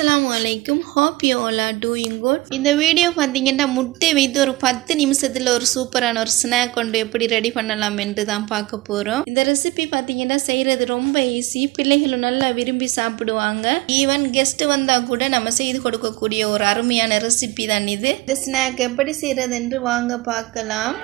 அஸ்லாம் வலைக்கும் hope you all doing good இந்த வீடியோ பார்த்தீங்கன்னா முட்டை வைத்து ஒரு பத்து நிமிஷத்தில் ஒரு சூப்பரான ஒரு ஸ்நாக் கொண்டு எப்படி ரெடி பண்ணலாம் என்று தான் பார்க்க போகிறோம் இந்த ரெசிபி பார்த்தீங்கன்னா செய்கிறது ரொம்ப ஈஸி பிள்ளைகளும் நல்லா விரும்பி சாப்பிடுவாங்க. ஈவன் கெஸ்ட் வந்தால் கூட நம்ம செய்து கொடுக்கக்கூடிய ஒரு அருமையான ரெசிபி தான் இது. இந்த ஸ்நாக் எப்படி செய்கிறது என்று வாங்க பார்க்கலாம்.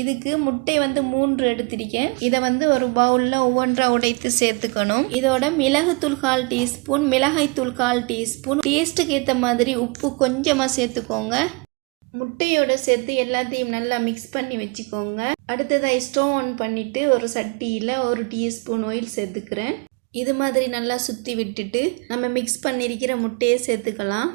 இதுக்கு முட்டை வந்து மூன்று எடுத்திருக்கேன். இதை வந்து ஒரு பவுலில் ஒவ்வொன்றா உடைத்து சேர்த்துக்கணும். இதோட மிளகுத்தூள் கால் டீஸ்பூன் மிளகாய்த்தூள் கால் டீஸ்பூன். டேஸ்ட்டுக்கு ஏற்ற மாதிரி உப்பு கொஞ்சமாக சேர்த்துக்கோங்க. முட்டையோட சேர்த்து எல்லாத்தையும் நல்லா மிக்ஸ் பண்ணி வச்சுக்கோங்க. அடுத்ததாக ஸ்டோவ் ஆன் பண்ணிவிட்டு ஒரு சட்டியில் ஒரு டீஸ்பூன் ஆயில் சேர்த்துக்கிறேன். இது மாதிரி நல்லா சுற்றி விட்டுட்டு நம்ம மிக்ஸ் பண்ணியிருக்கிற முட்டையை சேர்த்துக்கலாம்.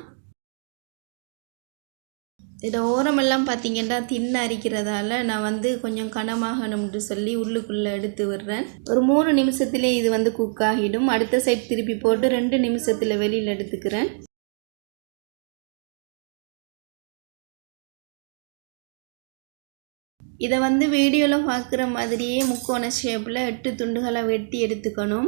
இதில் ஓரமெல்லாம் பார்த்தீங்கன்னா தின்ன அரிக்கிறதால நான் வந்து கொஞ்சம் கனமாகணும்னு சொல்லி உள்ளுக்குள்ளே எடுத்து விடுறேன். ஒரு மூணு நிமிஷத்துலேயே இது வந்து குக் ஆகிடும். அடுத்த சைட் திருப்பி போட்டு ரெண்டு நிமிஷத்தில் வெளியில் எடுத்துக்கிறேன். இதை வந்து வீடியோவில் பார்க்குற மாதிரியே முக்கோண ஷேப்பில் எட்டு துண்டுகளை வெட்டி எடுத்துக்கணும்.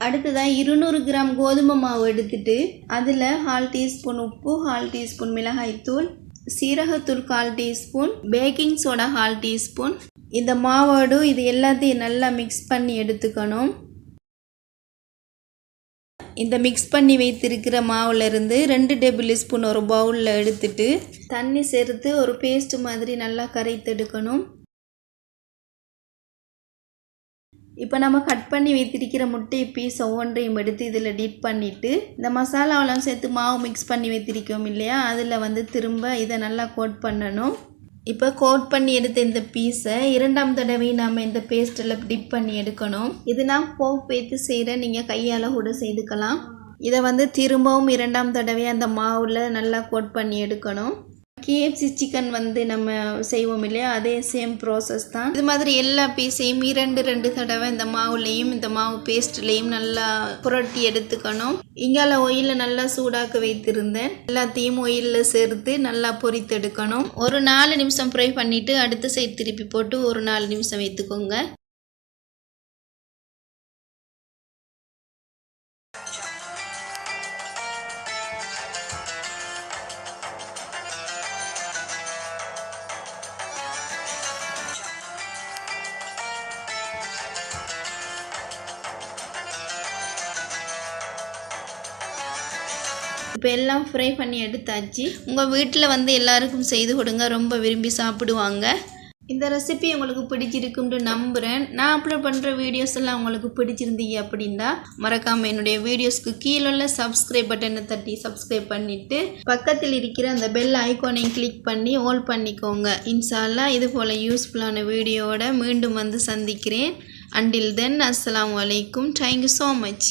அடுத்ததாக இருநூறு கிராம் கோதுமை மாவு எடுத்துட்டு அதில் ஹால் டீஸ்பூன் உப்பு ஹால் டீஸ்பூன் மிளகாய்த்தூள் சீரகத்தூள் கால் teaspoon baking soda half teaspoon இந்த மாவோடு இது எல்லாத்தையும் நல்லா மிக்ஸ் பண்ணி எடுத்துக்கணும். இந்த மிக்ஸ் பண்ணி வைத்திருக்கிற மாவுலேருந்து ரெண்டு டேபிள் ஸ்பூன் ஒரு பவுலில் எடுத்துட்டு தண்ணி சேர்த்து ஒரு பேஸ்ட் மாதிரி நல்லா கரைத்தெடுக்கணும் இப்போ நம்ம கட் பண்ணி வைத்திருக்கிற முட்டை பீஸ் ஒவ்வொன்றையும் எடுத்து இதில் டிட் பண்ணிவிட்டு இந்த மசாலாவெல்லாம் சேர்த்து மாவு மிக்ஸ் பண்ணி வைத்திருக்கோம் இல்லையா? அதில் வந்து திரும்ப இதை நல்லா கோட் பண்ணணும். இப்போ கோட் பண்ணி எடுத்த இந்த பீஸை இரண்டாம் தடவை நாம் இந்த பேஸ்ட்டில் டிப் பண்ணி எடுக்கணும். இது நான் போக் வைத்து செய்கிற நீங்கள் கையால் கூட செய்துக்கலாம். இதை வந்து திரும்பவும் இரண்டாம் தடவை அந்த மாவில் நல்லா கோட் பண்ணி எடுக்கணும். கேஎஃப்சி சிக்கன் வந்து நம்ம செய்வோம் இல்லையா? அதே சேம் ப்ராசஸ் தான். இது மாதிரி எல்லா பீஸையும் இரண்டு ரெண்டு தடவை இந்த மாவுலேயும் இந்த மாவு பேஸ்ட்லேயும் நல்லா புரட்டி எடுத்துக்கணும். இங்கால ஒயிலில் நல்லா சூடாக்க வைத்திருந்தேன். எல்லாத்தையும் ஒயிலில் சேர்த்து நல்லா பொரித்து எடுக்கணும் ஒரு நாலு நிமிஷம் ஃப்ரை பண்ணிவிட்டு அடுத்த சைடு திருப்பி போட்டு ஒரு நாலு நிமிஷம் வைத்துக்கோங்க. இப்போ எல்லாம் ஃப்ரை பண்ணி எடுத்தாச்சு. உங்கள் வீட்டில் வந்து எல்லாருக்கும் செய்து கொடுங்க. ரொம்ப விரும்பி சாப்பிடுவாங்க. இந்த ரெசிபி உங்களுக்கு பிடிச்சிருக்கும்னு நம்புகிறேன் நான் அப்லோட் பண்ணுற வீடியோஸ் எல்லாம் உங்களுக்கு பிடிச்சிருந்தீங்க அப்படின்னா மறக்காமல் என்னுடைய வீடியோஸ்க்கு கீழே உள்ள சப்ஸ்கிரைப் பட்டனை தட்டி சப்ஸ்கிரைப் பண்ணிவிட்டு பக்கத்தில் இருக்கிற அந்த பெல் ஐக்கானையும் கிளிக் பண்ணி ஓல் பண்ணிக்கோங்க. இன்ஷால்லா இது போல் யூஸ்ஃபுல்லான வீடியோவோட மீண்டும் வந்து சந்திக்கிறேன். அண்டில் தென் அஸ்லாம் வலைக்கும் தேங்க்யூ ஸோ மச்